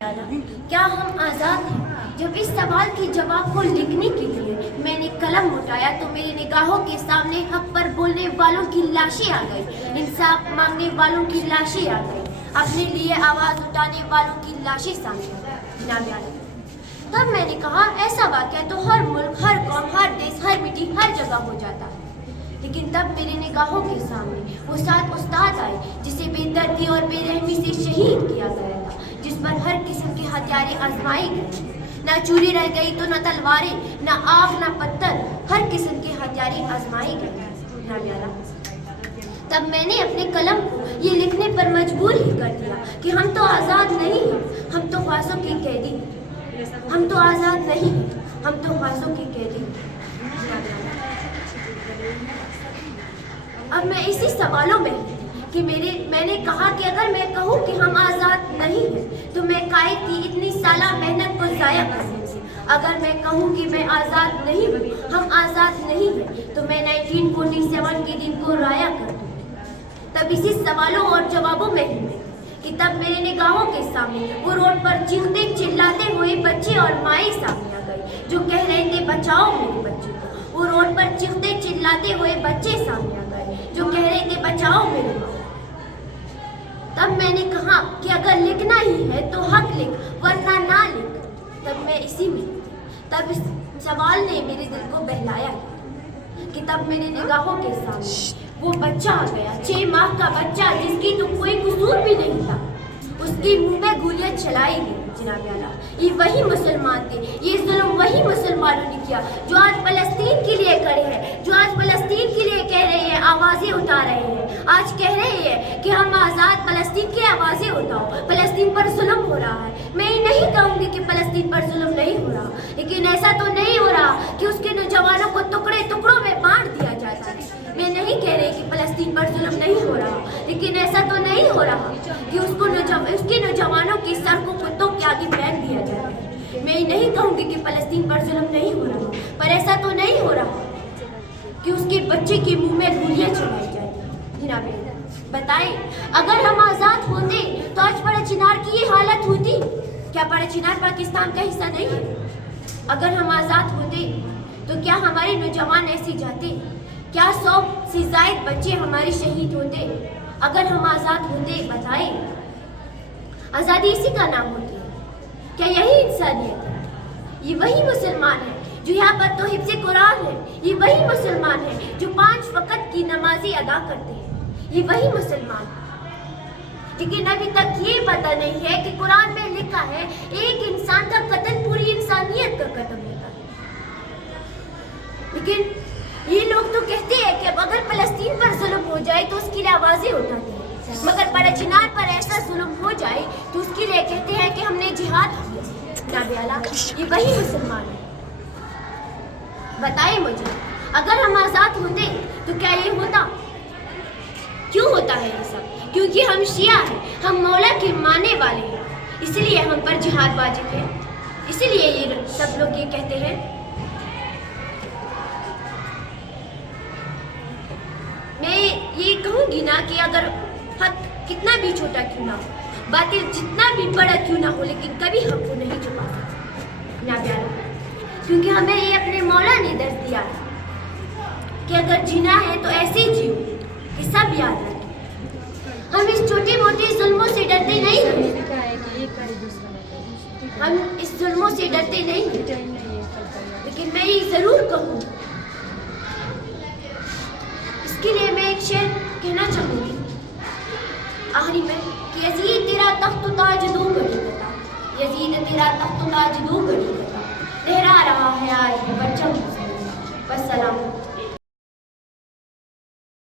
کیا ہم آزاد ہیں؟ جب اس سوال کے جواب کو لکھنے کے لیے میں نے قلم اٹھایا تو میری نگاہوں کے سامنے حق پر بولنے والوں کی لاشیں آ گئی، انصاف مانگنے والوں کی لاشیں آ گئی، اپنے لیے آواز اٹھانے والوں کی لاشیں سامنے آ گئی۔ جناب اعلیٰ، تب میں نے کہا ایسا واقعہ تو ہر ملک، ہر قوم، ہر دیش، ہر مٹی، ہر جگہ ہو جاتا ہے، لیکن تب میری نگاہوں کے سامنے وہ 7 استاد آئے جسے بے دردی اور بے رحمی سے شہید کیا گیا تھا، جس پر ہر قسم کے ہتھیاریں آزمائی گئی، نہ چوری رہ گئی تو نہ تلواریں، نہ آگ، نہ پتھر، ہر قسم کے ہتھیاریں آزمائی گئی۔ تب میں نے اپنے قلم کو یہ لکھنے پر مجبور ہی کر دیا کہ ہم تو آزاد نہیں ہیں، ہم تو خواہشوں کے قیدی ہیں، ہم تو آزاد نہیں ہیں، ہم تو خواہشوں کے قیدی ہیں۔ اب میں اسی سوالوں میں کہ میں نے کہا کہ اگر میں کہوں کہ ہم آزاد نہیں ہیں تو میں قائد کی اتنی سالہ محنت کو ضائع کرنے سے، اگر میں کہوں کہ میں آزاد نہیں ہوں، ہم آزاد نہیں ہیں تو میں 1947 کے دن کو ضائع کر دوں۔ تب اسی سوالوں اور جوابوں میں کہ تب میرے نگاہوں کے سامنے وہ روڈ پر چیختے چلاتے ہوئے بچے اور مائیں سامنے آ گئی جو کہہ رہے تھے بچاؤ میرے بچے کو، وہ روڈ پر چیختے چلاتے ہوئے بچے سامنے آ گئے جو کہہ رہے تھے بچاؤ میرے ماں۔ تب میں نے کہا کہ اگر لکھنا ہی ہے تو حق لکھ ورنہ نہ لکھ۔ تب اس سوال نے میرے دل کو بہلایا کہ تب میرے نگاہوں کے سامنے وہ بچہ آ گیا، 6 ماہ کا بچہ جس کی تو کوئی قصور بھی نہیں تھا، اس کی منہ میں گولیاں چلائی گئی۔ جناب اعلیٰ، یہ وہی مسلمان تھے، یہ ظلم وہی مسلمانوں نے کیا جو آج فلسطین کے لیے کھڑے ہیں، جو آج فلسطین کے لیے کہہ رہے ہیں، آوازیں اٹھا رہے ہیں، آج کہہ رہے ہیں کہ ہم آزاد فلسطین کی آوازیں اٹھاؤ، فلسطین پر ظلم ہو رہا ہے۔ میں یہ نہیں کہوں گی کہ فلسطین پر ظلم نہیں ہو رہا، لیکن ایسا تو نہیں ہو رہا کہ اس کے نوجوانوں کو ٹکڑے ٹکڑوں میں بانٹ دیا جاتا ہے۔ میں نہیں کہہ رہی کہ فلسطین پر ظلم نہیں ہو رہا، لیکن ایسا تو نہیں ہو رہا کہ اس کے نوجوانوں کی سر کو کتوں کے آگے پھینک دیا جاتا ہے۔ میں یہ نہیں کہوں گی کہ فلسطین پر ظلم نہیں ہو رہا، پر ایسا تو نہیں ہو رہا کہ اس کے بچے کے منہ میں گولیاں چلائی جائیں۔ جناب بتائیں، اگر ہم آزاد ہوتے تو آج بڑا چنار کی یہ حالت ہوتی؟ کیا بڑا چنار پاکستان کا حصہ نہیں ہے؟ اگر ہم آزاد ہوتے تو کیا ہمارے نوجوان ایسے جاتے؟ کیا 100 سے زائد بچے ہمارے شہید ہوتے؟ اگر ہم آزاد ہوتے؟ بتائیں، آزادی اسی کا نام ہوتی ہے؟ کیا یہی انسانیت ہے؟ یہ وہی مسلمان ہے جو یہاں پر تو حفظ قرآن ہے، یہ وہی مسلمان ہے جو 5 وقت کی نمازیں ادا کرتے ہیں، یہ وہی مسلمان ہے۔ لیکن ابھی تک یہ پتہ نہیں ہے کہ قرآن میں لکھا ہے ایک انسان کا قتل پوری انسانیت کا قتل ہوتا ہے۔ لیکن یہ لوگ تو کہتے ہیں کہ اگر فلسطین پر ظلم ہو جائے تو اس کے لیے آوازیں اٹھاتے ہیں، مگر بڑا چنار پر ایسا ظلم ہو جائے تو اس کے لیے کہتے ہیں کہ ہم نے جہاد کیا۔ جناب اعلیٰ، یہ وہی مسلمان ہے۔ بتائیں مجھے، اگر ہم آزاد ہوتے تو کیا یہ ہوتا؟ کیوں ہوتا ہے یہ سب؟ کیونکہ ہم شیعہ ہیں، ہم مولا کے ماننے والے ہیں، اس لیے ہم پر جہاد واجب ہے، اس لیے یہ سب لوگ یہ کہتے ہیں۔ میں یہ کہوں گی نا کہ اگر حق کتنا بھی چھوٹا کیوں نہ ہو، باطل جتنا بھی بڑا کیوں نہ ہو، لیکن کبھی حق کو نہیں چھپا سکتے، کیونکہ ہمیں یہ اپنے مولا نے درس دیا ہے کہ اگر جینا ہے تو ایسے ہی جیو کہ سب یاد رکھیں۔ ہم اس چھوٹے موٹے ظلموں سے ڈرتے نہیں ہیں، ہم اس ظلموں سے ڈرتے نہیں ہیں، لیکن میں یہ ضرور کہوں، اس کے لیے میں ایک شعر کہنا چاہوں گی آخری میں کہ یزید تیرا تخت و تاج دو گھڑی کرتا، یزید تیرا تخت و تاج دو گھڑی کرتا۔